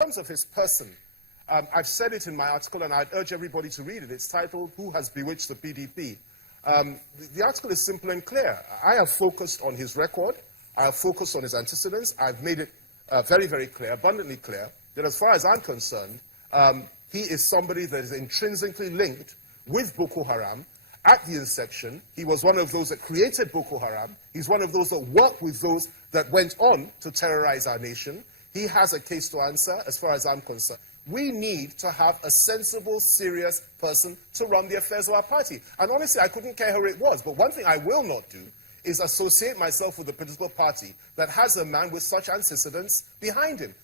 terms of his person, I've said it in my article, and I'd urge everybody to read it. It's titled, "Who Has Bewitched the PDP?" The article is simple and clear. I have focused on his record. I have focused on his antecedents. I've made it very, very clear, abundantly clear, that as far as I'm concerned, he is somebody that is intrinsically linked with Boko Haram. At the inception, he was one of those that created Boko Haram. He's one of those that worked with those that went on to terrorize our nation. He has a case to answer, as far as I'm concerned. We need to have a sensible, serious person to run the affairs of our party. And honestly, I couldn't care who it was. But one thing I will not do is associate myself with a political party that has a man with such antecedents behind him.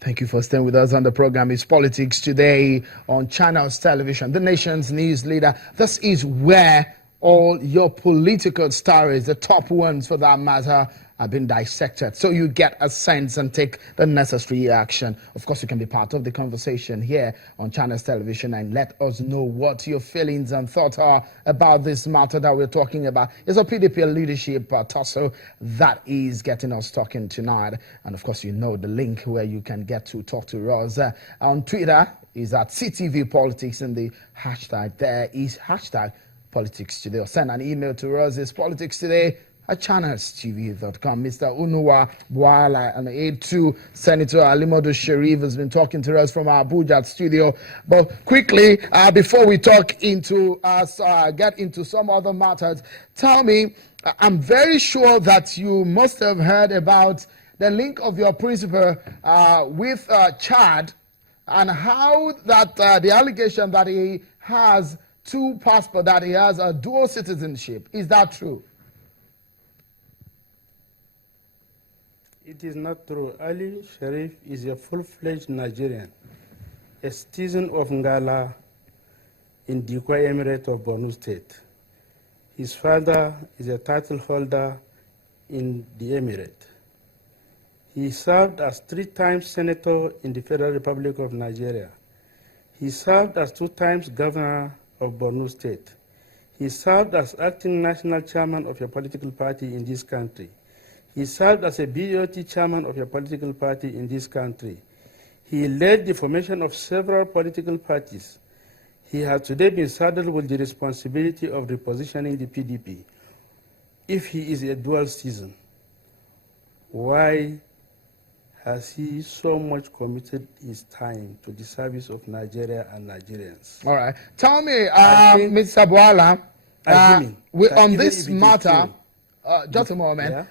Thank you for staying with us on the program. It's Politics Today on Channels Television, the nation's news leader. This is where all your political stories, the top ones for that matter, have been dissected, so you get a sense and take the necessary action. Of course, you can be part of the conversation here on Channels Television and let us know what your feelings and thoughts are about this matter that we're talking about. It's a PDP leadership tussle that is getting us talking tonight. And of course, you know the link where you can get to talk to us. On Twitter is at CTV Politics, and the hashtag there is hashtag Politics Today. Or send an email to us, it's politicstoday@channelstv.com. Mr. Unuwa Bwala and Aide to Senator Modu has been talking to us from our Abuja studio. But quickly, before we talk into get into some other matters, tell me, I'm very sure that you must have heard about the link of your principal with Chad, and how that the allegation that he has two passports, that he has a dual citizenship. Is that true? It is not true. Ali Sharif is a full-fledged Nigerian, a citizen of Ngala in Dikwa Emirate of Borno State. His father is a title holder in the Emirate. He served as 3 times senator in the Federal Republic of Nigeria. He served as 2 times governor of Borno State. He served as acting national chairman of a political party in this country. He served as a BOT chairman of a political party in this country. He led the formation of several political parties. He has today been saddled with the responsibility of repositioning the PDP. If he is a dual citizen, why has he so much committed his time to the service of Nigeria and Nigerians? All right. Tell me, Mr. Bwala, on this matter, just a moment. Yeah?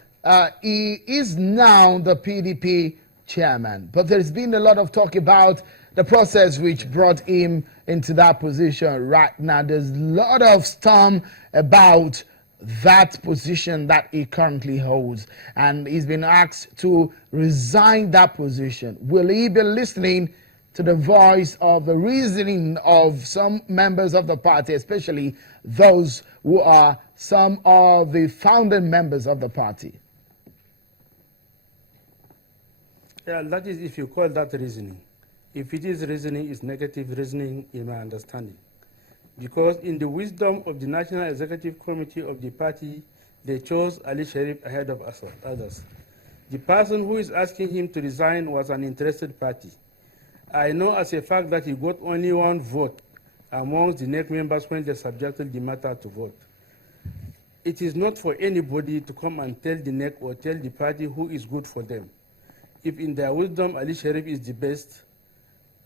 He is now the PDP chairman, but there's been a lot of talk about the process which brought him into that position. Right now, there's a lot of storm about that position that he currently holds, and he's been asked to resign that position. Will he be listening to the voice of the reasoning of some members of the party, especially those who are some of the founding members of the party? Yeah, that is if you call that reasoning. If it is reasoning, it's negative reasoning in my understanding. Because in the wisdom of the National Executive Committee of the party, they chose Ali Sharif ahead of others. The person who is asking him to resign was an interested party. I know as a fact that he got only 1 vote amongst the NEC members when they subjected the matter to vote. It is not for anybody to come and tell the NEC or tell the party who is good for them. If in their wisdom Ali Sharif is the best,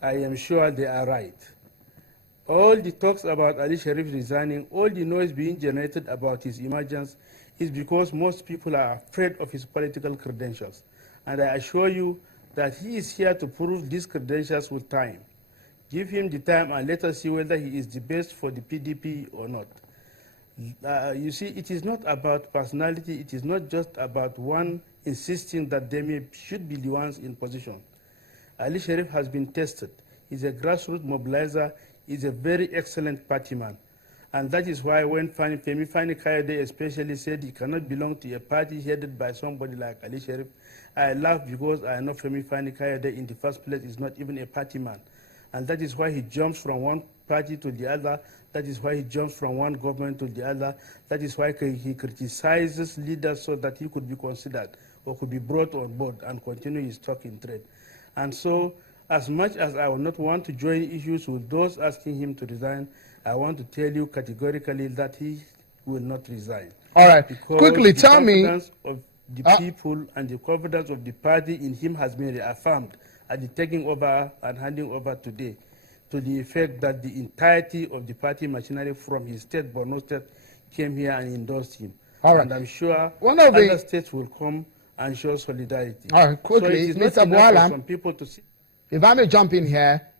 I am sure they are right. All the talks about Ali Sharif resigning, all the noise being generated about his emergence is because most people are afraid of his political credentials. And I assure you that he is here to prove these credentials with time. Give him the time and let us see whether he is the best for the PDP or not. You see, it is not about personality. It is not just about one insisting that they should be the ones in position. Ali Sharif has been tested. He's a grassroots mobilizer. He's a very excellent party man. And that is why when Femi Kayode especially said he cannot belong to a party headed by somebody like Ali Sharif, I laugh because I know Femi Kayode in the first place is not even a party man. And that is why he jumps from one party to the other. That is why he jumps from one government to the other. That is why he criticizes leaders so that he could be considered or could be brought on board and continue his stock in trade. And so, as much as I would not want to join issues with those asking him to resign, I want to tell you categorically that he will not resign. All right. Because Quickly, the tell me. confidence of the people and the confidence of the party in him has been reaffirmed at the taking over and handing over today, to the effect that the entirety of the party machinery from his state, Borno State, came here and endorsed him. All right. And I'm sure One of other states will come and show solidarity. All right, quickly, so it is Mr. not enough Bwala, for some people to see. if I may jump in here,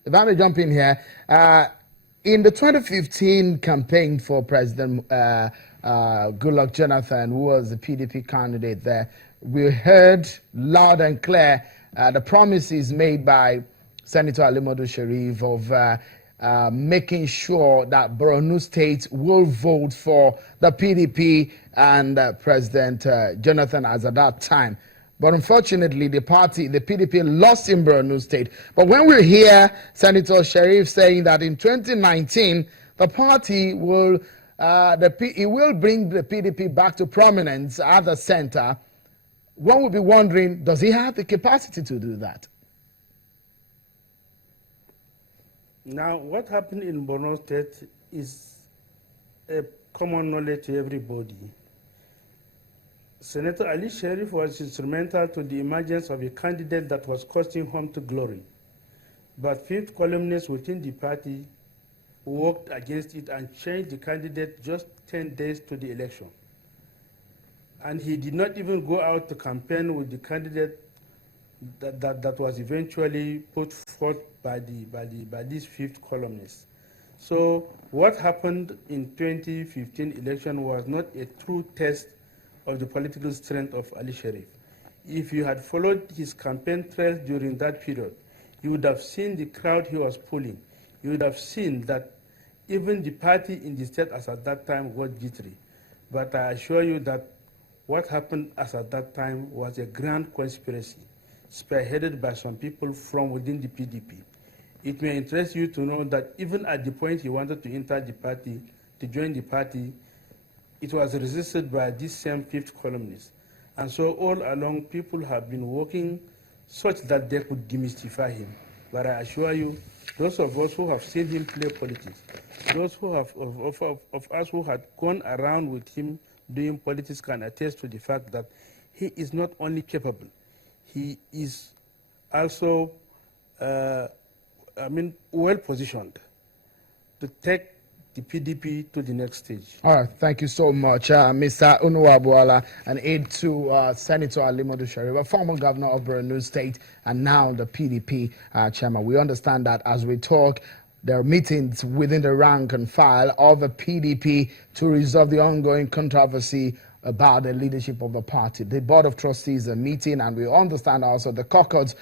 in the 2015 campaign for President Goodluck Jonathan, who was the PDP candidate there, we heard loud and clear the promises made by Senator Ali Modu Sharif of making sure that Borno State will vote for the PDP and President Jonathan as at that time. But unfortunately, the PDP lost in Borno State. But when we hear Senator Sharif saying that in 2019, the party will, he will bring the PDP back to prominence at the center, one would be wondering, does he have the capacity to do that? Now, what happened in Borno State is a common knowledge to everybody. Senator Ali Sharif was instrumental to the emergence of a candidate that was costing home to glory. But fifth columnists within the party worked against it and changed the candidate just 10 days to the election. And he did not even go out to campaign with the candidate that was eventually put forth by these fifth columnists. So what happened in 2015 election was not a true test of the political strength of Ali Sharif. If you had followed his campaign trails during that period, you would have seen the crowd he was pulling. You would have seen that even the party in the state as at that time was jittery. But I assure you that what happened as at that time was a grand conspiracy, spearheaded by some people from within the PDP. It may interest you to know that even at the point he wanted to enter the party, to join the party, it was resisted by these same fifth columnists. And so all along, people have been working such that they could demystify him. But I assure you, those of us who have seen him play politics, those who have, of us who had gone around with him doing politics can attest to the fact that he is not only capable, he is also, well positioned to take the PDP to the next stage. All right, thank you so much, Mr. Unuwabuala, an aide to Senator Ali Modu Sharif, a former governor of Borno State and now the PDP chairman. We understand that as we talk, there are meetings within the rank and file of the PDP to resolve the ongoing controversy about the leadership of the party. The Board of Trustees are meeting, and we understand also the caucus,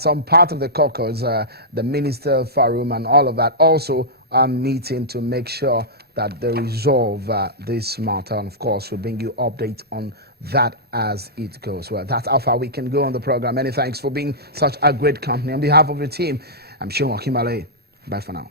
some part of the caucus, the Minister Faroum and all of that also are meeting to make sure that they resolve this matter. And of course, we'll bring you updates on that as it goes. Well, that's how far we can go on the program. Many thanks for being such a great company. On behalf of the team, I'm Shimon Kimale. Bye for now.